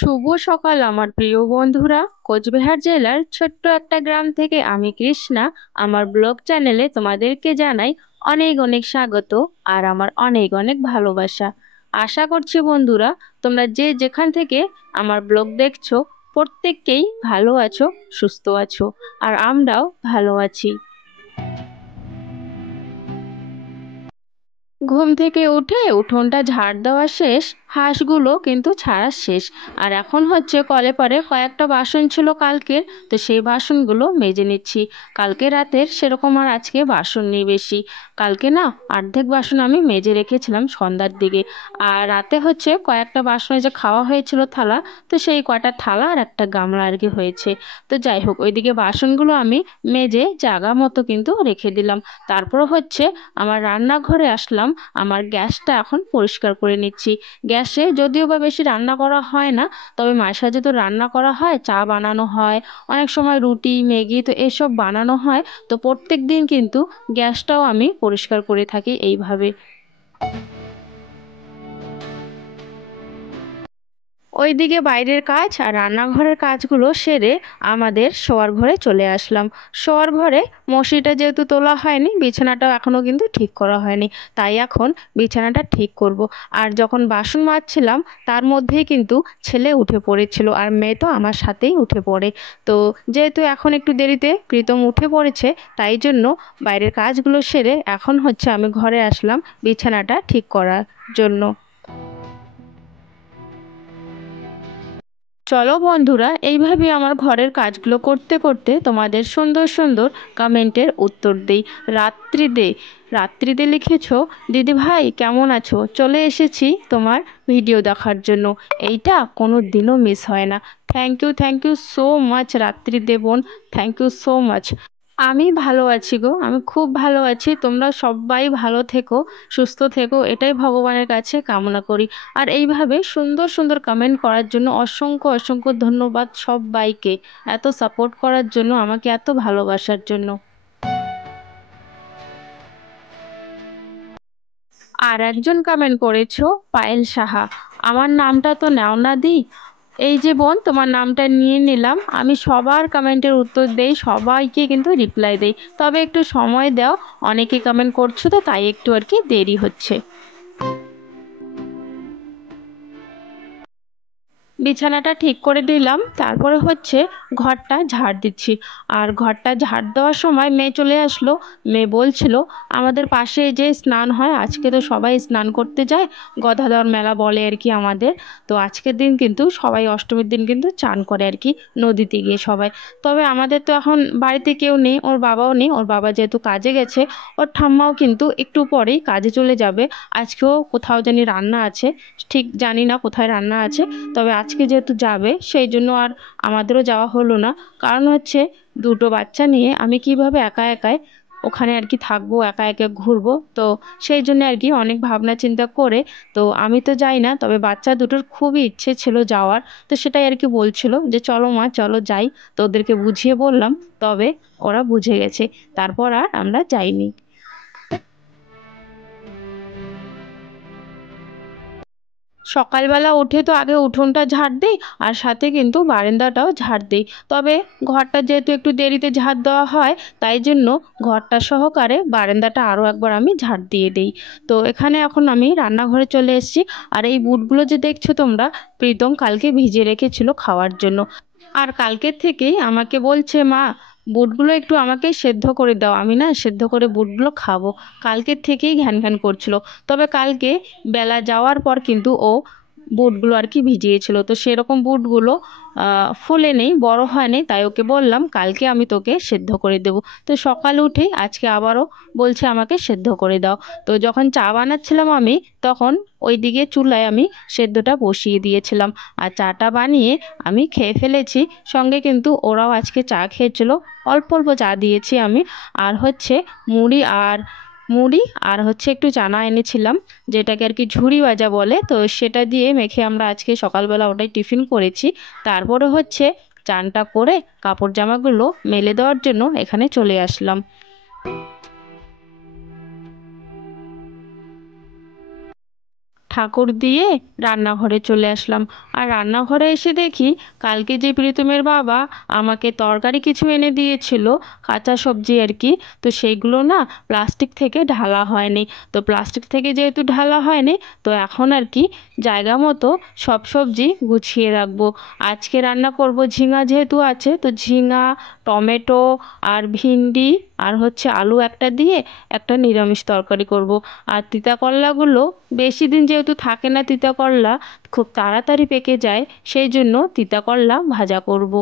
শুভ সকাল আমার প্রিয় বন্ধুরা। কোচবিহার জেলার ছোট্ট একটা গ্রাম থেকে আমি কৃষ্ণা। আমার ব্লগ চ্যানেলে তোমাদেরকে জানাই অনেক অনেক স্বাগত আর আমার অনেক অনেক ভালোবাসা। আশা করছি বন্ধুরা, তোমরা যে যেখান থেকে আমার ব্লগ দেখছো প্রত্যেককেই ভালো আছো, সুস্থ আছো, আর আমরাও ভালো আছি। ঘুম থেকে উঠে উঠোনটা ঝাড় দেওয়া শেষ, হাঁসগুলো কিন্তু ছাড়া শেষ। আর এখন হচ্ছে কলে পারে কয়েকটা বাসন ছিল কালকের, তো সেই বাসনগুলো মেজে নিচ্ছি। কালকে রাতের সেরকম আর আজকে বাসন নেই বেশি। কালকে না অর্ধেক বাসন আমি মেজে রেখেছিলাম সন্ধ্যার দিকে। আর রাতে হচ্ছে কয়েকটা বাসনে যে খাওয়া হয়েছিল থালা, তো সেই কয়টা থালা আর একটা গামলা আর কি হয়েছে। তো যাই হোক, ওইদিকে বাসনগুলো আমি মেজে জায়গা মতো কিন্তু রেখে দিলাম। তারপর হচ্ছে আমার রান্নাঘরে আসলাম। আমার গ্যাসটা এখন পরিষ্কার করে নিচ্ছি। গ্যাসে যদিও বা বেশি রান্না করা হয় না, তবে মাঝে সাঝে তো রান্না করা হয়, চা বানানো হয়, অনেক সময় রুটি ম্যাগি তো এসব বানানো হয়। তো প্রত্যেক দিন কিন্তু গ্যাসটাও আমি পরিষ্কার করে থাকি এইভাবে। ওইদিকে বাইরের কাজ আর রান্নাঘরের কাজগুলো সেরে আমাদের শোয়ার ঘরে চলে আসলাম। শোয়ার ঘরে মশিটা যেহেতু তোলা হয়নি, বিছানাটাও এখনও কিন্তু ঠিক করা হয়নি, তাই এখন বিছানাটা ঠিক করব। আর যখন বাসন মাজছিলাম তার মধ্যেই কিন্তু ছেলে উঠে পড়েছিল, আর মেয়ে তো আমার সাথেই উঠে পড়ে। তো যেহেতু এখন একটু দেরিতে প্রীতম উঠে পড়েছে, তাই জন্য বাইরের কাজগুলো সেরে এখন হচ্ছে আমি ঘরে আসলাম বিছানাটা ঠিক করার জন্য। চলো বন্ধুরা, এইভাবে আমার ঘরের কাজগুলো করতে করতে তোমাদের সুন্দর সুন্দর কমেন্টের উত্তর দিই। রাত্রিদে রাত্রিদে লিখেছো, দিদি ভাই কেমন আছো, চলে এসেছি তোমার ভিডিও দেখার জন্য। এইটা কোনো দিনও মিস হয় না। থ্যাংক ইউ সো মাচ রাত্রিদে বোন, থ্যাংক ইউ সো মাচ। আমি ভালো আছি গো, আমি খুব ভালো আছি। তোমরা সবাই ভালো থেকো, সুস্থ থেকো, এটাই ভগবানের কাছে কামনা করি। আর এইভাবে সুন্দর সুন্দর কমেন্ট করার জন্য অসংখ্য অসংখ্য ধন্যবাদ সবাইকে, এত সাপোর্ট করার জন্য, আমাকে এত ভালোবাসার জন্য। আর একজন কমেন্ট করেছো, পায়েল সাহা। আমার নামটা তো নাও না দি। এই যে বোন, তোমার নামটা নিয়ে নিলাম। আমি সবার কমেন্টের উত্তর দেই, সবাইকে কিন্তু রিপ্লাই দেই, তবে একটু সময় দাও। অনেকে কমেন্ট করছো তো তাই একটু আর কি দেরি হচ্ছে। বিছানাটা ঠিক করে দিলাম, তারপরে হচ্ছে ঘরটা ঝাড় দিচ্ছি। আর ঘরটা ঝাড় দেওয়ার সময় মেয়ে চলে আসলো। মেয়ে বলছিল, আমাদের পাশে যে স্নান হয়, আজকে তো সবাই স্নান করতে যায়, গদাধর মেলা বলে আর কি আমাদের। তো আজকের দিন কিন্তু সবাই অষ্টমীর দিন কিন্তু চান করে আর কি, নদীতে গিয়ে সবাই। তবে আমাদের তো এখন বাড়িতে কেউ নেই, ওর বাবাও নেই, ওর বাবা যেহেতু কাজে গেছে, ওর ঠাম্মাও কিন্তু একটু পরেই কাজে চলে যাবে। আজকেও কোথাও জানি রান্না আছে, ঠিক জানি না কোথায় রান্না আছে। তবে আজকে যেহেতু যাবে সেই জন্য আর আমাদেরও যাওয়া হলো না। কারণ হচ্ছে দুটো বাচ্চা নিয়ে আমি কিভাবে একা একাই ওখানে আর কি থাকবো, একা একা ঘুরবো, তো সেই জন্য আর কি অনেক ভাবনা চিন্তা করে তো আমি তো যাই না। তবে বাচ্চা দুটোর খুবই ইচ্ছে ছিল যাওয়ার, তো সেটাই আর কি বলছিল যে চলো মা চলো যাই। তো ওদেরকে বুঝিয়ে বললাম, তবে ওরা বুঝে গেছে, তারপর আর আমরা যাইনি। সকালবেলা উঠে তো আগে উঠোনটা ঝাড় দিই, আর সাথে কিন্তু বারান্দাটাও ঝাড় দিই। তবে ঘরটা যেহেতু একটু দেরিতে ঝাড় দেওয়া হয়, তাই জন্য ঘরটা সহকারে বারান্দাটা আরও একবার আমি ঝাড় দিয়ে দিই। তো এখানে এখন আমি রান্নাঘরে চলে এসেছি। আর এই বুটগুলো যে দেখছো তোমরা, প্রীতম কালকে ভিজিয়ে রেখেছিল খাওয়ার জন্য। আর কালকের থেকেই আমাকে বলছে, মা বুটগুলো একটু আমাকে সেদ্ধ করে দাও, আমি না সেদ্ধ করে বুটগুলো খাবো। কালকের থেকেই ঘ্যান ঘ্যান করছিল। তবে কালকে বেলা যাওয়ার পর কিন্তু ও বুটগুলো আর কি ভিজিয়েছিল, তো সেরকম বুটগুলো ফুলে নেই, বড় হয়নি, তাই ওকে বললাম কালকে আমি তোকে সেদ্ধ করে দেবো। তো সকালে উঠেই আজকে আবারও বলছে আমাকে সেদ্ধ করে দাও। তো যখন চা বানাচ্ছিলাম আমি, তখন ওইদিকে চুলায় আমি সেদ্ধটা বসিয়ে দিয়েছিলাম। আর চাটা বানিয়ে আমি খেয়ে ফেলেছি। সঙ্গে কিন্তু ওরাও আজকে চা খেয়েছিল, অল্প অল্প চা দিয়েছি আমি। আর হচ্ছে মুড়ি আর মুড়ি আর হচ্ছে একটু চানা এনেছিলাম, যেটাকে আর কি ঝুরি ভাজা বলে, তো সেটা দিয়ে মেখে আমরা আজকে সকালবেলা ওটাই টিফিন করেছি। তারপরে হচ্ছে চানটা করে কাপড় জামাগুলো মেলে দেওয়ার জন্য এখানে চলে আসলাম। ঠাকুর দিয়ে রান্নাঘরে চলে আসলাম। আর রান্নাঘরে এসে দেখি কালকে যে প্রীতমের বাবা আমাকে তরকারি কিছু এনে দিয়েছিল, কাঁচা সবজি আর কি, তো সেইগুলো না প্লাস্টিক থেকে ঢালা হয়নি। তো প্লাস্টিক থেকে যেহেতু ঢালা হয়নি, তো এখন আর কি জায়গা মতো সব সবজি গুছিয়ে রাখবো। আজকে রান্না করব ঝিঙা, যেহেতু আছে তো ঝিঙা, টমেটো আর ভিন্ডি আর হচ্ছে আলু একটা দিয়ে একটা নিরামিষ তরকারি করব। আর তিতা করলাগুলো বেশি দিন যেহেতু থাকে না, তিতা করলা খুব তাড়াতাড়ি পেকে যায়, সেই জন্য তিতা করলা ভাজা করব।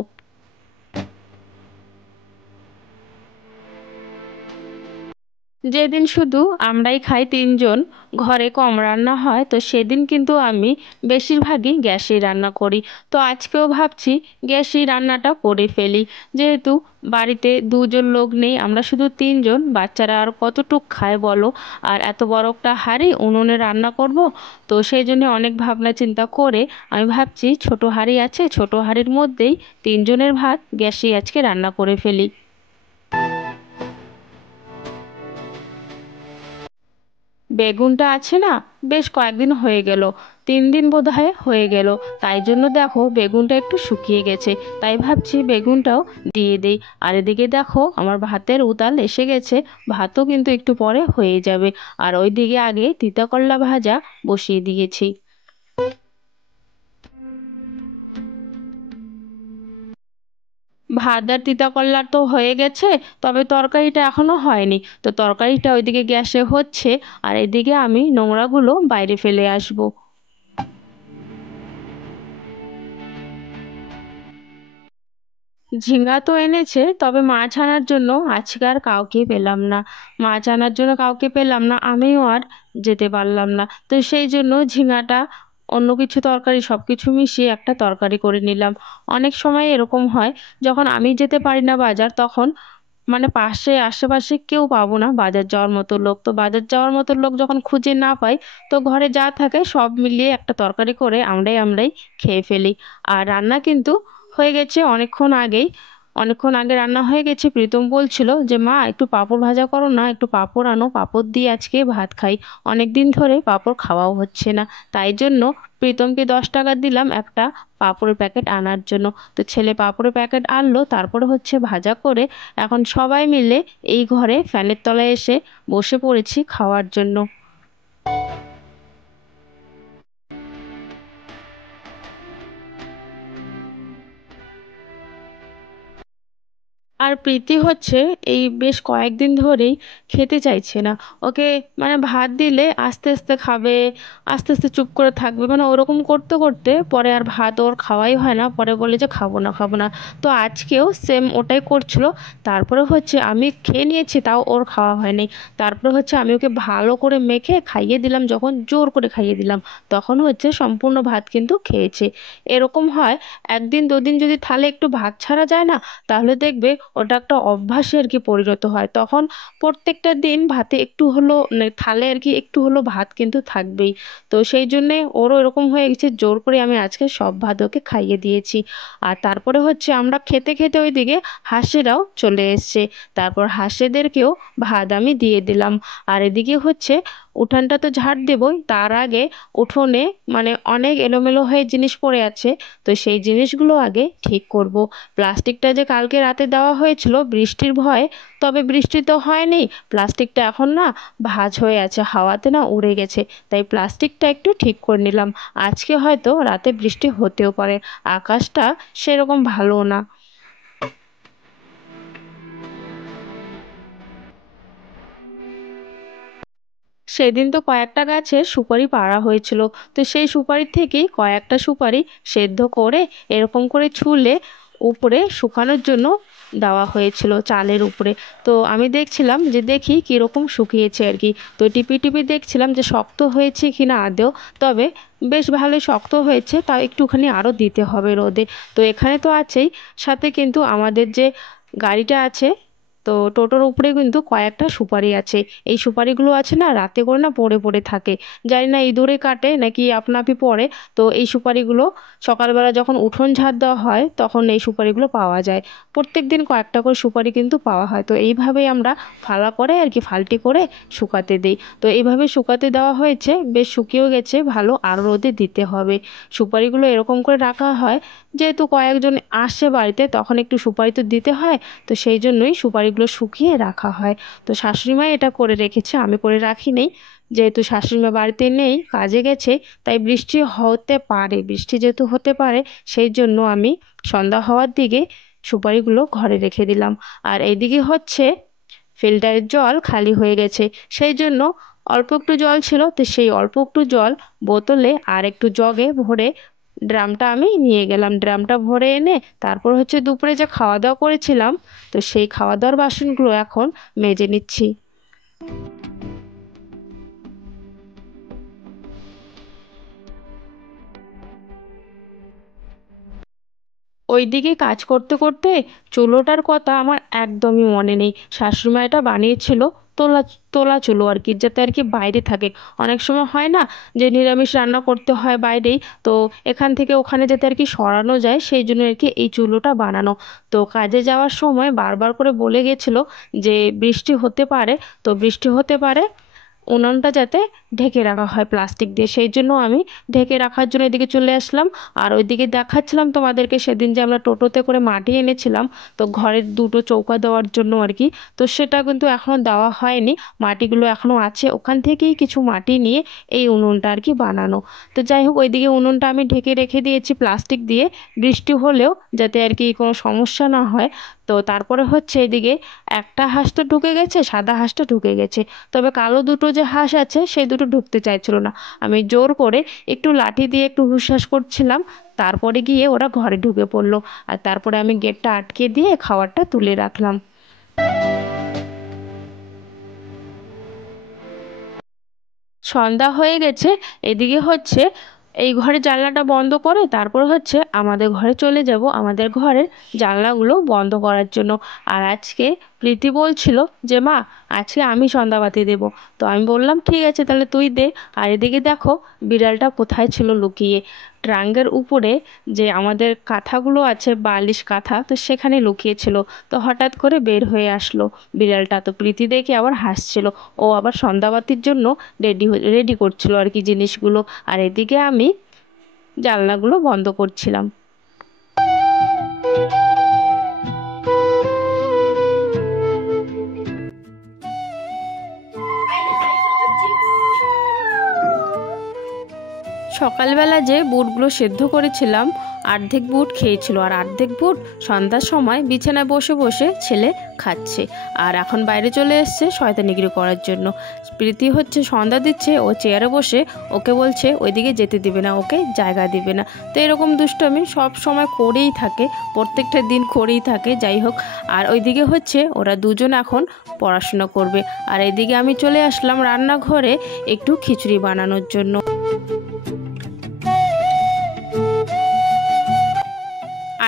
যেদিন শুধু আমরাই খাই তিনজন, ঘরে কম রান্না হয়, তো সেদিন কিন্তু আমি বেশিরভাগই গ্যাসেই রান্না করি। তো আজকেও ভাবছি গ্যাসেই রান্নাটা করে ফেলি, যেহেতু বাড়িতে দুজন লোক নেই, আমরা শুধু তিনজন, বাচ্চারা আর কতটুক খায় বলো। আর এত বড় একটা হাঁড়ি উনুনে রান্না করব, তো সেই জন্য অনেক ভাবনা চিন্তা করে আমি ভাবছি ছোট হাঁড়ি আছে, ছোট হাঁড়ির মধ্যেই তিনজনের ভাত গ্যাসেই আজকে রান্না করে ফেলি। বেগুনটা আছে না, বেশ কয়েকদিন হয়ে গেল, 3 দিন বোধহয় হয়ে গেল, তাই জন্য দেখো বেগুনটা একটু শুকিয়ে গেছে, তাই ভাবছি বেগুনটাও দিয়ে দেই। আর এদিকে দেখো আমার ভাতের উতাল এসে গেছে, ভাতও কিন্তু একটু পরে হয়ে যাবে। আর ওইদিকে আগে তিতা করলা ভাজা বসিয়ে দিয়েছি। ভাত আর তিতা করলা তো হয়ে গেছে, তবে তরকারিটা এখনো হয়নি, তো তরকারিটা ওইদিকে গ্যাসে হচ্ছে, আর এদিকে আমি নোংরাগুলো বাইরে ফেলে আসবো। ঝিঙ্গা তো এনেছে, তবে মাছ আনার জন্য আজকে আর কাউকে পেলাম না। মাছ আনার জন্য কাউকে পেলাম না, আমিও আর যেতে পারলাম না, তো সেই জন্য ঝিঙ্গাটা অন্য কিছু তরকারি সব কিছু মিশিয়ে একটা তরকারি করে নিলাম। অনেক সময় এরকম হয়, যখন আমি যেতে পারি না বাজার, তখন মানে পাশে আশেপাশে কেউ পাবো না বাজার যাওয়ার মতো লোক, তো বাজার যাওয়ার মতো লোক যখন খুঁজে না পাই, তো ঘরে যা থাকে সব মিলিয়ে একটা তরকারি করে আমরাই আমরাই খেয়ে ফেলি। আর রান্না কিন্তু হয়ে গেছে অনেকক্ষণ আগেই, অনেকক্ষণ আগে রান্না হয়ে গেছে। প্রীতম বলছিল যে মা একটু পাঁপড় ভাজা করো না, একটু পাঁপড় আনো, পাঁপড় দিয়ে আজকে ভাত খাই, অনেক দিন ধরে পাঁপড় খাওয়াও হচ্ছে না। তাই জন্য প্রীতমকে 10 টাকা দিলাম একটা পাঁপড়ের প্যাকেট আনার জন্য। তো ছেলে পাঁপড়ের প্যাকেট আনলো, তারপরে হচ্ছে ভাজা করে এখন সবাই মিলে এই ঘরে ফ্যানের তলায় এসে বসে পড়েছি খাওয়ার জন্য। আর প্রীতি হচ্ছে এই বেশ কয়েকদিন ধরেই খেতে চাইছে না। ওকে মানে ভাত দিলে আস্তে আস্তে খাবে, আস্তে আস্তে চুপ করে থাকবে, মানে ওরকম করতে করতে পরে আর ভাত ওর খাওয়াই হয় না, পরে বলে যে খাবো না খাবো না। তো আজকেও সেম ওটাই করছিল। তারপরে হচ্ছে আমি খেয়ে নিয়েছি, তাও ওর খাওয়া হয়নি। তারপরে হচ্ছে আমি ওকে ভালো করে মেখে খাইয়ে দিলাম, যখন জোর করে খাইয়ে দিলাম, তখন হচ্ছে সম্পূর্ণ ভাত কিন্তু খেয়েছে। এরকম হয়, একদিন দুদিন যদি থালে একটু ভাত ছাড়া যায় না, তাহলে দেখবে ওটা একটা অভ্যাসে আর কি পরিণত হয়, তখন প্রত্যেকটা দিন ভাতে একটু হলো মানে থালে আর কি একটু হলো ভাত কিন্তু থাকবেই। তো সেই জন্যে ওরও এরকম হয়ে গেছে, জোর করে আমি আজকে সব ভাত ওকে খাইয়ে দিয়েছি। আর তারপরে হচ্ছে আমরা খেতে খেতে ওইদিকে হাঁসেরাও চলে এসছে, তারপর হাঁসেদেরকেও ভাত আমি দিয়ে দিলাম। আর এদিকে হচ্ছে উঠানটা তো ঝাড় দেবই, তার আগে উঠোনে মানে অনেক এলোমেলো হয়ে জিনিস পড়ে আছে, তো সেই জিনিসগুলো আগে ঠিক করব। প্লাস্টিকটা যে কালকে রাতে দেওয়া হয়েছিল বৃষ্টির ভয়ে, তবে বৃষ্টি তো হয়নি, প্লাস্টিকটা এখন না ভাঁজ হয়ে আছে, হাওয়াতে না উড়ে গেছে, তাই প্লাস্টিকটা একটু ঠিক করে নিলাম। আজকে হয়তো রাতে বৃষ্টি হতেও পারে, আকাশটা সেরকম ভালো না। সেদিন তো কয়েকটা গাছে সুপারি পাড়া হয়েছিল, তো সেই সুপারির থেকেই কয়েকটা সুপারি সেদ্ধ করে এরকম করে ছুলে উপরে শুকানোর জন্য দেওয়া হয়েছিল চালের উপরে। তো আমি দেখছিলাম যে দেখি কীরকম শুকিয়েছে আর কি, তো টিপি টিপি দেখছিলাম যে শক্ত হয়েছে কিনা আদৌ, তবে বেশ ভালোই শক্ত হয়েছে, তাও একটুখানি আরও দিতে হবে রোদে। তো এখানে তো আছেই, সাথে কিন্তু আমাদের যে গাড়িটা আছে তো টোটোর উপরে কিন্তু কয়েকটা সুপারি আছে। এই সুপারিগুলো আছে না, রাতে করে না পড়ে পড়ে থাকে, জানি না ইঁদুরে কাটে নাকি আপনা আপনি পড়ে। তো এই সুপারিগুলো সকালবেলা যখন উঠোন ঝাড় দেওয়া হয় তখন এই সুপারিগুলো পাওয়া যায়। প্রত্যেক দিন কয়েকটা করে সুপারি কিন্তু পাওয়া হয়। তো এইভাবেই আমরা ফালা করে আর কি ফাল্টি করে শুকাতে দিই। তো এইভাবে শুকাতে দেওয়া হয়েছে, বেশ শুকিয়েও গেছে ভালো, আর রোদে দিতে হবে। সুপারিগুলো এরকম করে রাখা হয় যেহেতু কয়েকজন আসছে বাড়িতে, তখন একটু সুপারি তো দিতে হয়, তো সেই জন্যই সুপারিগুলো শুকিয়ে রাখা হয়। তো শাশুড়িমা এটা করে রেখেছে, আমি করে রাখি নেই। যেহেতু শাশুড়িমা বাড়িতে নেই, কাজে গেছে, তাই বৃষ্টি হতে পারে, বৃষ্টি যেহেতু হতে পারে সেই জন্য আমি সন্ধ্যা হওয়ার দিকে সুপারিগুলো ঘরে রেখে দিলাম। আর এইদিকে হচ্ছে ফিল্টারের জল খালি হয়ে গেছে, সেই জন্য অল্প একটু জল ছিল, তো সেই অল্প একটু জল বোতলে আর একটু জগে ভরে ড্রামটা আমি নিয়ে গেলাম। ড্রামটা ভরে এনে তারপর হচ্ছে দুপুরে যে খাওয়া দাওয়া করেছিলাম, তো সেই খাওয়া দাওয়ার বাসনগুলো এখন মেজে নিচ্ছি। ওইদিকে কাজ করতে করতে চুলোটার কথা আমার একদমই মনে নেই। শাশুড়িমা এটা বানিয়েছিল তোলা তোলা চুলো আর কি, যাতে আর কি বাইরে থাকে। অনেক সময় হয় না যে নিরামিষ রান্না করতে হয় বাইরেই, তো এখান থেকে ওখানে যাতে আর কি সরানো যায়, সেই জন্য আর কি এই চুলোটা বানানো। তো কাজে যাওয়ার সময় বারবার করে বলে গেছিলো যে বৃষ্টি হতে পারে, তো বৃষ্টি হতে পারে, উনুনটা যাতে ঢেকে রাখা হয় প্লাস্টিক দিয়ে, সেই জন্য আমি ঢেকে রাখার জন্য এদিকে চলে আসলাম। আর ওইদিকে দেখাচ্ছিলাম তোমাদেরকে সেদিন যে আমরা টোটোতে করে মাটি এনেছিলাম, তো ঘরের দুটো চৌকা দেওয়ার জন্য আর কি, তো সেটা কিন্তু এখনও দেওয়া হয়নি, মাটিগুলো এখনও আছে, ওখান থেকেই কিছু মাটি নিয়ে এই উনুনটা আর কি বানানো। তো যাই হোক, ওইদিকে উনুনটা আমি ঢেকে রেখে দিয়েছি প্লাস্টিক দিয়ে, বৃষ্টি হলেও যাতে আর কি কোনো সমস্যা না হয়। তো তারপরে হচ্ছে এদিকে একটা হাঁস তো ঢুকে গেছে, সাদা হাঁসটা ঢুকে গেছে, তবে কালো দুটো যে হাঁস আছে সেই দুটো ঢুকতে চাইছিল না। আমি জোর করে একটু লাঠি দিয়ে একটু হুসহাস করছিলাম, তারপরে গিয়ে ওরা ঘরে ঢুকে পড়লো। আর তারপরে আমি গেটটা আটকে দিয়ে খাবারটা তুলে রাখলাম। সন্ধ্যা হয়ে গেছে, এদিকে হচ্ছে এই ঘরে জানলাটা বন্ধ করে তারপর হচ্ছে আমাদের ঘরে চলে যাব, আমাদের ঘরের জানলাগুলো বন্ধ করার জন্য। আর আজকে প্রীতি বলছিল যে মা, আজকে আমি সন্ধ্যাবাতি দেব। তো আমি বললাম ঠিক আছে তাহলে তুই দে। আর এদিকে দেখো বিড়ালটা কোথায় ছিল লুকিয়ে, ট্রাঙ্গের উপরে যে আমাদের কাঁথাগুলো আছে, বালিশ কাঁথা, তো সেখানে লুকিয়েছিল। তো হঠাৎ করে বের হয়ে আসলো বিড়ালটা, তো প্রীতি দেখে আবার হাসছিল। ও আবার সন্ধ্যাবাতির জন্য রেডি করছিল আর কি জিনিসগুলো। আর এদিকে আমি জানলাগুলো বন্ধ করছিলাম। সকালবেলা যে বুটগুলো সেদ্ধ করেছিলাম, অর্ধেক বুট খেয়েছিল, আর অর্ধেক বুট সন্ধ্যার সময় বিছানায় বসে বসে ছেলে খাচ্ছে। আর এখন বাইরে চলে এসছে শয়তানিগিরি করার জন্য। প্রীতি হচ্ছে সন্ধ্যা দিচ্ছে, ও চেয়ারে বসে ওকে বলছে ওইদিকে যেতে দিবে না, ওকে জায়গা দিবে না। তো এরকম দুষ্টুমি সব সময় করেই থাকে, প্রত্যেকটা দিন করেই থাকে। যাই হোক, আর ওইদিকে হচ্ছে ওরা দুজন এখন পড়াশোনা করবে। আর এদিকে আমি চলে আসলাম রান্নাঘরে একটু খিচুড়ি বানানোর জন্য।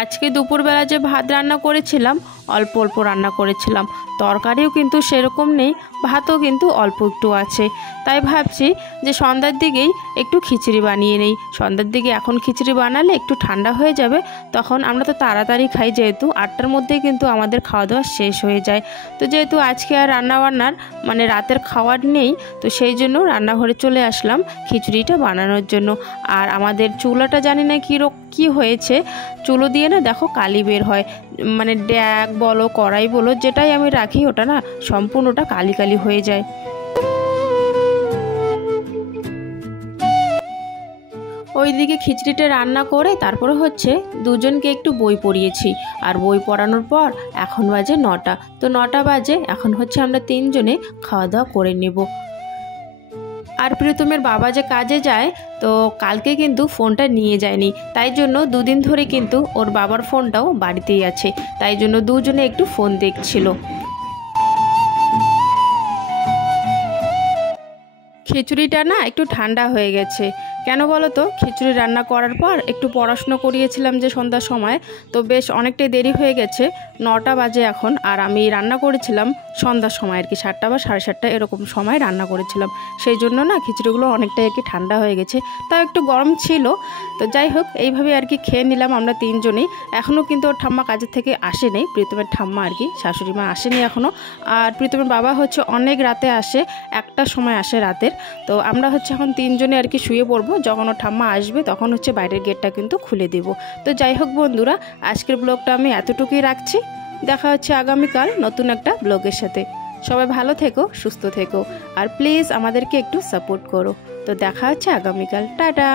আজকে দুপুরবেলা যে ভাত রান্না করেছিলাম, অল্প অল্প রান্না করেছিলাম, তরকারিও কিন্তু সেরকম নেই, ভাতও কিন্তু অল্প একটু আছে। তাই ভাবছি যে সন্ধ্যার দিকেই একটু খিচুড়ি বানিয়ে নেই। সন্ধ্যার দিকে এখন খিচুড়ি বানালে একটু ঠান্ডা হয়ে যাবে, তখন আমরা তো তাড়াতাড়ি খাই, যেহেতু 8টার মধ্যেই কিন্তু আমাদের খাওয়া দাওয়া শেষ হয়ে যায়। তো যেহেতু আজকে আর রান্নাবান্নার মানে রাতের খাওয়ার নেই, তো সেই জন্য রান্নাঘরে চলে আসলাম খিচুড়িটা বানানোর জন্য। আর আমাদের চুলাটা জানি না কী হয়েছে, চুলো দিয়ে না দেখো কালি বের হয়, মানে ড্যাক বলো কড়াই বলো যেটাই আমি রাখি ওটা না সম্পূর্ণটা কালি কালি হয়ে যায়। ওইদিকে খিচড়িটা রান্না করে তারপরে হচ্ছে দুজনকে একটু বই পড়িয়েছি। আর বই পড়ানোর পর এখন বাজে 9টা, তো 9টা বাজে, এখন হচ্ছে আমরা 3জনে খাওয়া দাওয়া করে নেব। আর প্রীতমের বাবা যে কাজে যায়, তো কালকে কিন্তু ফোনটা নিয়ে যায়নি, তাই জন্য দুদিন ধরে কিন্তু ওর বাবার ফোনটাও বাড়িতেই আছে, তাই জন্য দুজনে একটু ফোন দেখছিল। খিচুড়িটা না একটু ঠান্ডা হয়ে গেছে। কেন বলো তো, খিচুড়ি রান্না করার পর একটু পড়াশুনো করিয়েছিলাম যে সন্ধ্যার সময়, তো বেশ অনেকটাই দেরি হয়ে গেছে, 9টা বাজে এখন। আর আমি রান্না করেছিলাম সন্ধ্যার সময় আর কি, 7টা বা 7:30 এরকম সময় রান্না করেছিলাম। সেই জন্য না খিচুড়িগুলো অনেকটাই আর কি ঠান্ডা হয়ে গেছে, তাও একটু গরম ছিল। তো যাই হোক, এইভাবে আর কি খেয়ে নিলাম আমরা তিনজনেই। এখনও কিন্তু ওর ঠাম্মা কাজের থেকে আসেনি, প্রীতমের ঠাম্মা আর কি, শাশুড়ি মা আসেনি এখনও। আর প্রীতমের বাবা হচ্ছে অনেক রাতে আসে, 1টার সময় আসে রাতের। তো আমরা হচ্ছে এখন তিনজনে আর কি শুয়ে পড়বো, যখন ওর ঠাম্মা আসবে তখন হচ্ছে বাইরের গেটটা কিন্তু খুলে দেব। তো যাই হোক বন্ধুরা, আজকের ব্লগটা আমি এতটুকুই রাখছি। দেখা হচ্ছে আগামীকাল নতুন একটা ব্লগের সাথে। সবাই ভালো থেকো, সুস্থ থেকো, আর প্লিজ আমাদেরকে একটু সাপোর্ট করো। তো দেখা হচ্ছে আগামীকাল, টাটা।